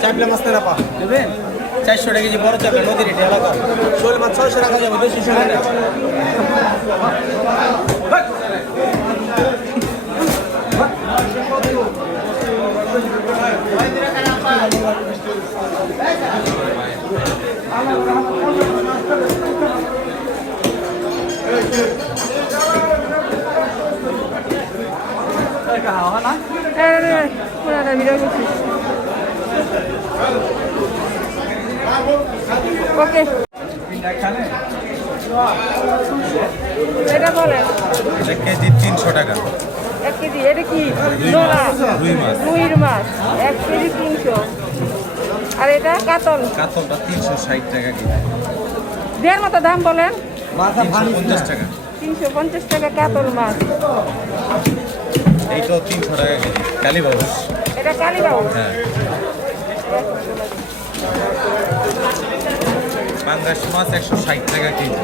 চাপলা মাছ না পা নেবেন 400 টাকা কেজি বড় চাপলা নদীর এটা এলাকা শোল মাছ 600 টাকা যাবে 200 টাকা ওকে এটা বলে কেজি 300 টাকা 1 কেজি এটা কি নোলা রুইর মাছ 1 কেজি 300 আর এটা কাতল কাতলটা 360 টাকা কেজি দেড় মতো দাম বলেন মাথা 50 টাকা 350 টাকা কাতল মাছ এইটাও 300 টাকা কেজি কালীবাউস এটা কালীবাউস হ্যাঁ পাঙ্গাস মাছ 160 টাকা কেজি